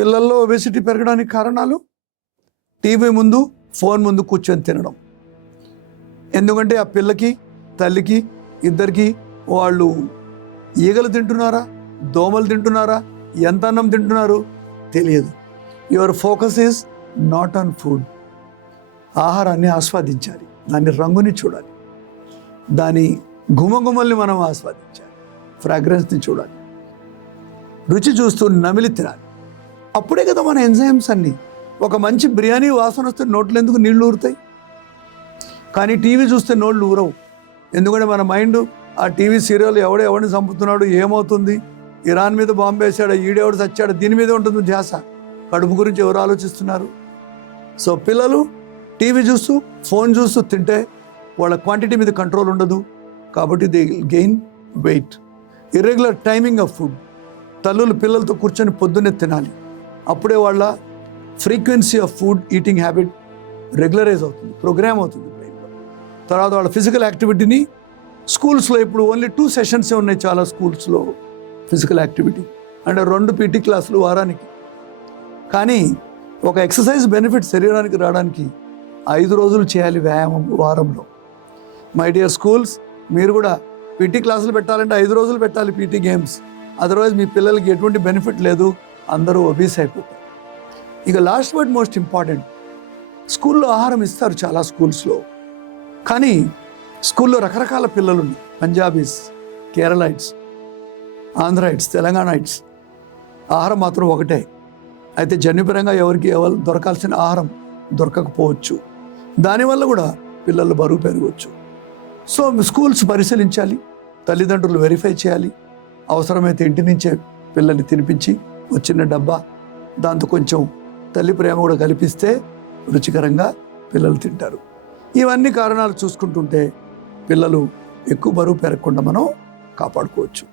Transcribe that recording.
పిల్లల్లో ఒబెసిటీ పెరగడానికి కారణాలు టీవీ ముందు, ఫోన్ ముందు కూర్చొని తినడం. ఎందుకంటే ఆ పిల్లకి, తల్లికి, ఇద్దరికి వాళ్ళు ఈగలు తింటున్నారా, దోమలు తింటున్నారా, ఎంత అన్నం తింటున్నారు తెలియదు. Your focus is not on food. ఆహారాన్ని ఆస్వాదించాలి, దాని రంగుని చూడాలి, దాని గుమగుమల్ని మనం ఆస్వాదించాలి, ఫ్రాగ్రెన్స్ని చూడాలి, రుచి చూస్తూ నమిలి తినాలి. అప్పుడే కదా మన ఎంజైమ్స్ అన్నీ. ఒక మంచి బిర్యానీ వాసన వస్తే నోట్లో ఎందుకు నీళ్లు ఊరుతాయి? కానీ టీవీ చూస్తే నోళ్ళు ఊరవు. ఎందుకంటే మన మైండ్ ఆ టీవీ సీరియల్ ఎవరిని చంపుతున్నాడు, ఏమవుతుంది, ఇరాన్ మీద బాంబు వేసాడు, ఈడెవడు చచ్చాడు, దీని మీద ఉంటుంది ధ్యాస. కడుపు గురించి ఎవరు ఆలోచిస్తున్నారు? సో పిల్లలు టీవీ చూస్తూ, ఫోన్ చూస్తూ తింటే వాళ్ళ క్వాంటిటీ మీద కంట్రోల్ ఉండదు. కాబట్టి they gain weight. Irregular timing of food. తల్లులు పిల్లలతో కూర్చొని పొద్దున్నే తినాలి. అప్పుడే వాళ్ళ frequency of food eating habit regularise అవుతుంది, ప్రోగ్రామ్ అవుతుంది బ్రెయిన్లో. తర్వాత వాళ్ళ ఫిజికల్ యాక్టివిటీని స్కూల్స్లో ఇప్పుడు ఓన్లీ 2 సెషన్సే ఉన్నాయి చాలా స్కూల్స్లో ఫిజికల్ యాక్టివిటీ, అంటే 2 PT క్లాసులు వారానికి. కానీ ఒక ఎక్సర్సైజ్ బెనిఫిట్ శరీరానికి రావడానికి 5 రోజులు చేయాలి వ్యాయామం వారంలో. మై డియర్ స్కూల్స్, మీరు కూడా PT క్లాసులు పెట్టాలంటే 5 రోజులు పెట్టాలి PT గేమ్స్. అదర్వైజ్ మీ పిల్లలకి ఎటువంటి బెనిఫిట్ లేదు, అందరూ ఒబీస్ అయిపోతారు. ఇక లాస్ట్ బట్ మోస్ట్ ఇంపార్టెంట్, స్కూల్లో ఆహారం ఇస్తారు చాలా స్కూల్స్లో. కానీ స్కూల్లో రకరకాల పిల్లలు ఉన్నాయి. పంజాబీస్, కేరళైట్స్, ఆంధ్రాయిట్స్, తెలంగాణైట్స్. ఆహారం మాత్రం ఒకటే. అయితే జన్యుపరంగా ఎవరికి దొరకాల్సిన ఆహారం దొరకకపోవచ్చు. దానివల్ల కూడా పిల్లలు బరువు పెరగవచ్చు. సో స్కూల్స్ పరిశీలించాలి, తల్లిదండ్రులు వెరిఫై చేయాలి. అవసరమైతే ఇంటి నుంచే పిల్లల్ని తినిపించి వచ్చిన డబ్బా, దాంతో కొంచెం తల్లి ప్రేమ కూడా కల్పిస్తే రుచికరంగా పిల్లలు తింటారు. ఇవన్నీ కారణాలు చూసుకుంటుంటే పిల్లలు ఎక్కువ బరువు పెరగకుండా మనం కాపాడుకోవచ్చు.